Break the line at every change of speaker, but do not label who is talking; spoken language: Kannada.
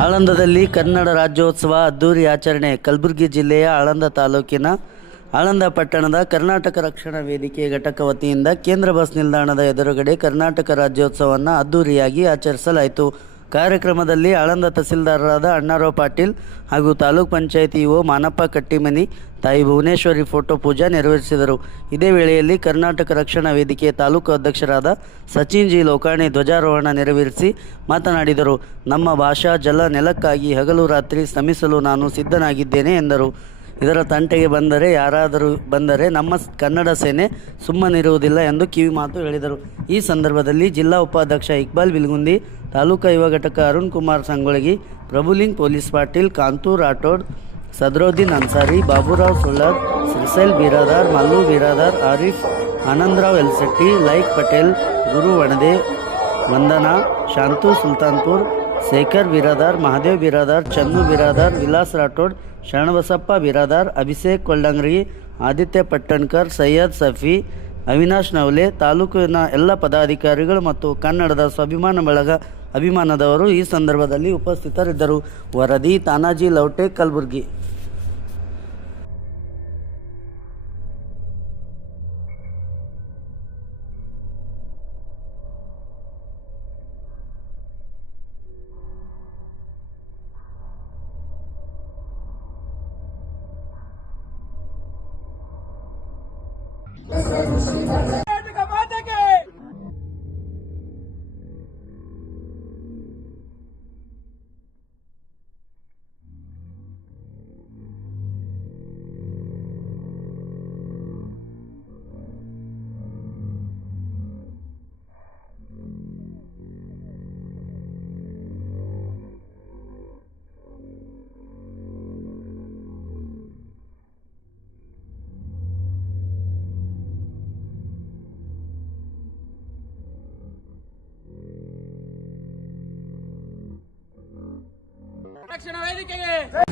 ಆಳಂದದಲ್ಲಿ ಕನ್ನಡ ರಾಜ್ಯೋತ್ಸವ ಅದ್ದೂರಿ ಆಚರಣೆ, ಕಲಬುರಗಿ ಜಿಲ್ಲೆಯ ಆಳಂದ ತಾಲೂಕಿನ ಆಳಂದ ಪಟ್ಟಣದ ಕರ್ನಾಟಕ ರಕ್ಷಣಾ ವೇದಿಕೆ ಘಟಕ ವತಿಯಿಂದ ಕೇಂದ್ರ ಬಸ್ ನಿಲ್ದಾಣದ ಎದುರುಗಡೆ ಕರ್ನಾಟಕ ರಾಜ್ಯೋತ್ಸವವನ್ನು ಅದ್ದೂರಿಯಾಗಿ ಆಚರಿಸಲಾಯಿತು. ಕಾರ್ಯಕ್ರಮದಲ್ಲಿ ಆಳಂದ ತಹಸೀಲ್ದಾರರಾದ ಅಣ್ಣಾರಾವ್ ಪಾಟೀಲ್ ಹಾಗೂ ತಾಲೂಕ್ ಪಂಚಾಯತಿ ಇಒ ಮಾನಪ್ಪ ಕಟ್ಟಿಮನಿ, ತಾಯಿ ಭುವನೇಶ್ವರಿ ಫೋಟೋ ಪೂಜಾ ನೆರವೇರಿಸಿದರು. ಇದೇ ವೇಳೆಯಲ್ಲಿ ಕರ್ನಾಟಕ ರಕ್ಷಣಾ ವೇದಿಕೆಯ ತಾಲೂಕು ಅಧ್ಯಕ್ಷರಾದ ಸಚಿನ್ ಜಿ ಲೋಕಾಣಿ ಧ್ವಜಾರೋಹಣ ನೆರವೇರಿಸಿ ಮಾತನಾಡಿದರು. ನಮ್ಮ ಭಾಷಾ ಜಲ ನೆಲಕ್ಕಾಗಿ ಹಗಲು ರಾತ್ರಿ ಶ್ರಮಿಸಲು ನಾನು ಸಿದ್ಧನಾಗಿದ್ದೇನೆ ಎಂದರು. ಇದರ ತಂಟೆಗೆ ಬಂದರೆ ಯಾರಾದರೂ ಬಂದರೆ ನಮ್ಮ ಕನ್ನಡ ಸೇನೆ ಸುಮ್ಮನಿರುವುದಿಲ್ಲ ಎಂದು ಕಿವಿ ಮಾತು ಹೇಳಿದರು. ಈ ಸಂದರ್ಭದಲ್ಲಿ ಜಿಲ್ಲಾ ಉಪಾಧ್ಯಕ್ಷ ಇಕ್ಬಾಲ್ ಬಿಲ್ಗುಂದಿ, ತಾಲೂಕಾ ಯುವ ಘಟಕ ಅರುಣ್ ಕುಮಾರ್ ಸಂಗೊಳಗಿ ಪ್ರಭುಲಿಂಗ್ ಪೊಲೀಸ್ ಪಾಟೀಲ್ ಕಾಂತೂರ್ ರಾಠೋಡ್, ಸದ್ರೋದ್ದೀನ್ ಅನ್ಸಾರಿ, ಬಾಬುರಾವ್ ಸುಳ್ಳರ್ ಶ್ರೀಸೈಲ್ ಬಿರಾದಾರ್, ಮಲ್ಲು ಬಿರಾದಾರ್, ಆರಿಫ್, ಆನಂದರಾವ್ ಎಲ್ಸೆಟ್ಟಿ, ಲೈಕ್ ಪಟೇಲ್, ಗುರು ವಣದೇ, ವಂದನಾ, ಶಾಂತು ಸುಲ್ತಾನ್ಪುರ್ ಶೇಖರ್ ಬಿರಾದಾರ್, ಮಹಾದೇವ್ ಬಿರಾದಾರ್ ಚನ್ನು ಬಿರಾದಾರ್, ವಿಲಾಸ್ ರಾಠೋಡ್, ಶರಣಬಸಪ್ಪ ಬಿರಾದಾರ್, ಅಭಿಷೇಕ್ ಕೊಳ್ಳಂಗ್ರಿ ಆದಿತ್ಯ ಪಟ್ಟಣ್ಕರ್, ಸೈಯದ್ ಸಫಿ, ಅವಿನಾಶ್ ನವಲೆ, ತಾಲೂಕಿನ ಎಲ್ಲ ಪದಾಧಿಕಾರಿಗಳು ಮತ್ತು ಕನ್ನಡದ ಸ್ವಾಭಿಮಾನ ಬಳಗ ಅಭಿಮಾನದವರು ಈ ಸಂದರ್ಭದಲ್ಲಿ ಉಪಸ್ಥಿತರಿದ್ದರು. ವರದಿ, ತಾನಾಜಿ, ಲೌಟೆ, ಕಲಬುರ್ಗಿ.
ಕರ್ನಾಟಕ ಮಾತೆಗೆ ರಕ್ಷಣಾ ವೇದಿಕೆಗೆ